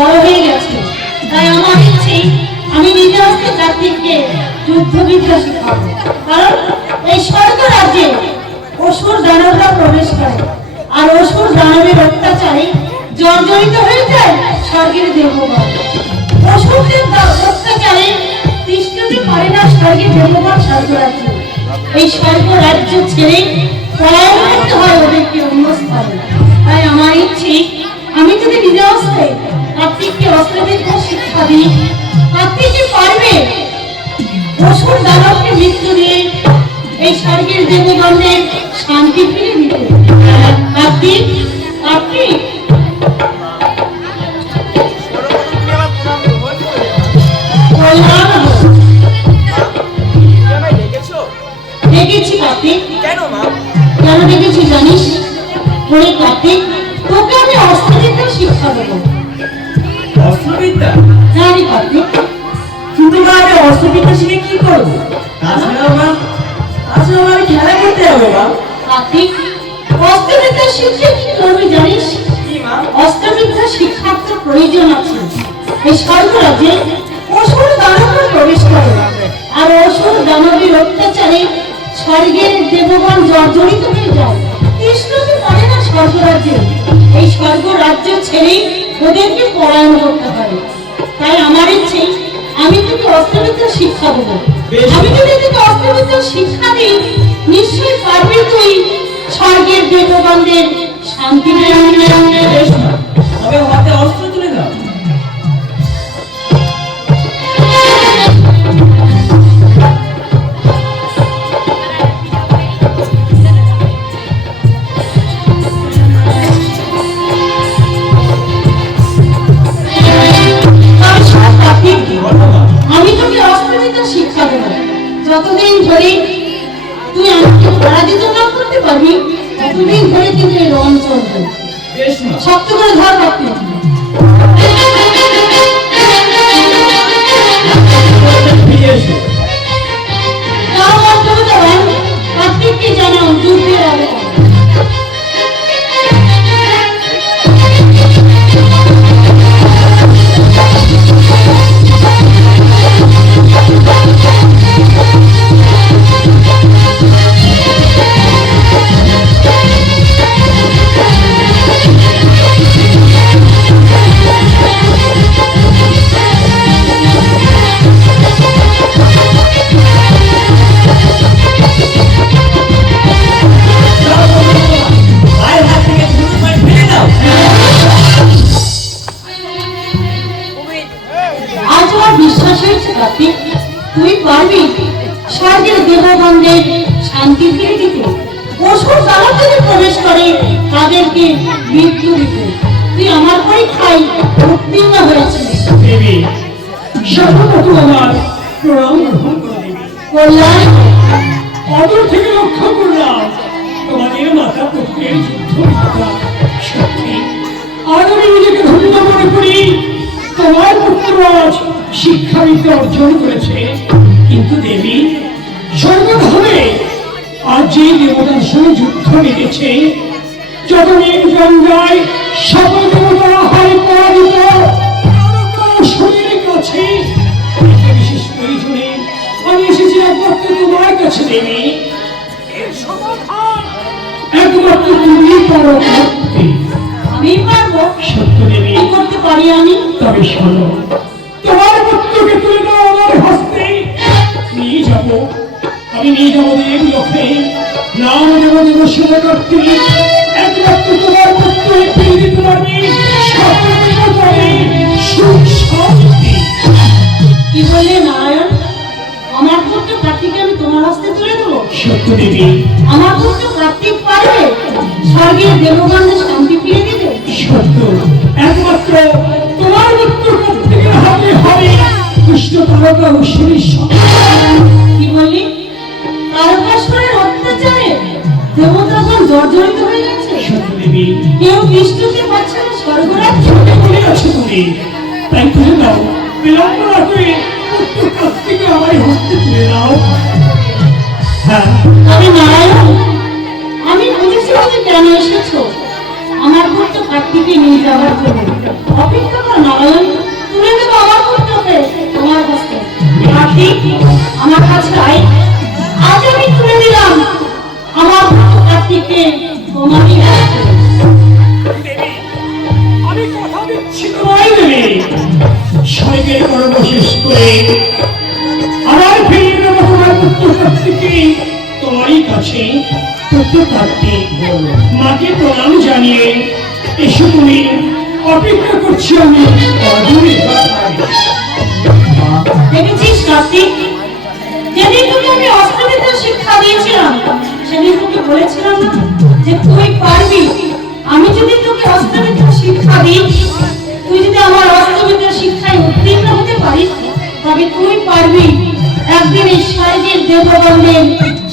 বড় হয়ে গেছে। তাই আমার ইচ্ছে আমি নিজে হস্তে কার্তিককে যুদ্ধ বিদ্যা শেখাবো কারণ এই স্বর্গ রাজ্যে অসুর দানবরা প্রবেশ করে। আর অসুর দানবের অত্যাচারে জর্জরিত হয়ে যায় স্বর্গের দেবগণ। অসুরদের অত্যাচারে তিষ্ঠতে পারে না স্বর্গের স্বর্গ রাজ্য এই স্বর্গ রাজ্য ছেড়ে পলায়ন করতে হয় ওদেরকে অন্য স্থানে তাই আমার ইচ্ছে, আমি যদি নিজে হস্তে কার্তিককে অস্ত্রবিদ্যা শিক্ষা দিই কার্তিক কি পারবে অসুর দানবকে মৃত্যু দিয়ে। এই স্বর্গের দেবগণদের শান্তি ফিরে দিতে কার্তিক কার্তিক ডেকেছো? কার্তিক কেন মা কেন দেখেছি জানিস? ওরে কার্তিক তোকে আমি অস্ত্রবিদ্যা শিক্ষা দেবো। অস্ত্রবিদ্যা জানি কার্তিক কিন্তু মা আমি অস্ত্রবিদ্যা শিখে কি করব? তাছাড়াও মা তাছাড়াও আমি খেলা যাব মা। অস্ত্রবিদ্যা শিখে কি করবি জানিস? অস্ত্রবিদ্যা শিক্ষার তো প্রয়োজন আছে। এই স্বর্গরাজ্যে অসুর দানবের প্রবেশ করে। আর অসুর দানবের অত্যাচারে স্বর্গের দেবগণ জর্জরিত হয়ে যায়। কৃষ্ণকে পারে না স্বর্গরাজ্যে। এই স্বর্গ রাজ্য ছেড়ে ওদেরকে পরায়ণ করতে পারি তাই আমার ইচ্ছে আমি তোকে অস্ত্রবিদ্যা শিক্ষা দেবো। আমি যদি তোকে অস্ত্রবিদ্যা শিক্ষা দিই নিশ্চয়ই পারবি তুই স্বর্গের দেবগণদের শান্তি তবে হাতে অস্ত্র শিক্ষা দেব। যতদিন ধরে তুই আমাকে পরাজিত না করতে পারবি ততদিন ধরে কিন্তু এই রণ চলবে। শক্ত করে ধর কাটতে বিশ্বাস তুই পারবি স্বর্গের দেবগণদের শান্তি ফিরে দিতে। অসুর তারা যদি প্রবেশ করে তাদেরকে মৃত্যু দিতে। তুই আমার পরীক্ষায় উত্তীর্ণ হয়েছিস দেবী সর্বপ্রথম আমার প্রণাম গ্রহণ করো কল্যাণ। অদূর থেকে লক্ষ্য করলাম। তোমাদের মাতা পুত্রের যুদ্ধ সত্যি আমি নিজেকে ধন্য মনে করি। তোমার পুত্র আজ শিক্ষাবিদ্যা অর্জন করেছে। কিন্তু দেবী সর্বভাবে আজ যে দেবতার সঙ্গে যুদ্ধ লেগেছে যতদিন সকল দেবতা হয় পরাজিত শরীরের কাছে বিশেষ প্রয়োজনে আমি এসেছি একমাত্র তোমার কাছে দেবী। একমাত্র তুমি পারো। আমি পারব। সত্য দেবী। পারি আমি তবে শোনো। তোমার পুত্রকে তুলে দাও আমার হস্তে। নিয়ে যাব আমি নিয়ে যাব দেব লোকে নাম দেব দেব শিরকর্তী একমাত্র তোমার পুত্র পারবে সুখ শান্তি। কি বললে নারায়ণ? আমার পুত্র কার্তিককে আমি তোমার হস্তে তুলে দেবো? সত্য দেবী। আমার পুত্র কার্তিক পারবে স্বর্গের দেবগণদের শান্তি ফিরে সত্য। একমাত্র তোমার পুত্র প্রত্যেকের হাতে হবে? কৃষ্ণ তারকা ও শিরিষ কি বললি? তারকাসুরের অত্যাচারে দেবতাগণ জর্জরিত হয়ে গেছে? সত্য কেউ বিষ্ণুকে পাচ্ছে না স্বর্গরাজ্য? ছোটে বলে আছো তুমি। তাই তুলে দাও বিলম্ব না করে পুত্র কার্তিকে আমার হস্তে তুলে দাও আমি নারায়ণ। আমি বুঝেছি তুমি কেন এসেছ। আমার পুত্র কার্তিকে নিয়ে যাওয়ার জন্য। অপেক্ষা কর নারায়ণ তুলে দেবো আমার পুত্রকে তোমার কাছে। কার্তিক আমার কাছে আয়। আজ আমি তুলে দিলাম আমার কার্তিককে তোমারই আমি কথা দিচ্ছি তোমায় স্বর্গের কর্ম করে আবার ফিরিয়ে দেবো তোমার পুত্র কার্তিককে তোমারই কাছে পুত্র কার্তিক অপেক্ষা করছি আমি। দেখেছিস কার্তিক যেদিন তোকে আমি অস্ত্রবিদ্যা শিক্ষা দিয়েছিলাম সেদিন তোকে বলেছিলাম না যে তুই পারবি। আমি যদি তোকে অস্ত্রবিদ্যা শিক্ষা দিই তুই যদি আমার অস্ত্রবিদ্যা শিক্ষায় উত্তীর্ণ হতে পারিস তবে তুই পারবি। একদিন এই স্বর্গের দেবগণের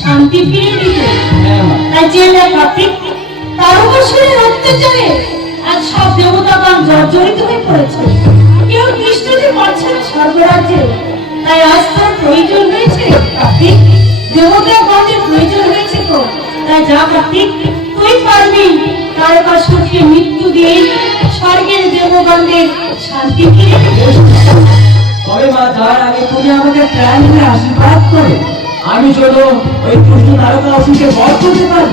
শান্তি ফিরিয়ে দিতে। তাই জেনে কার্তিক তারকাসুরের অত্যাচারে আজ সব দেবতাগণ জর্জরিত হয়ে পড়েছে। কেউ নিষ্ঠুরই পারছে না স্বর্গরাজ্যে, তাই আজ তার প্রয়োজন হয়েছে কার্তিক। দেবতাগণের প্রয়োজন হয়েছে তো, তাই যা কার্তিক, তুই পারবি। তারকাসুরকে মৃত্যু দিয়ে স্বর্গের দেবগণের শান্তি আমি যেন ওই কৃষ্ণ তারকা অসুখে বধ করতে পারি।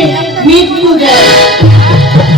Yeah.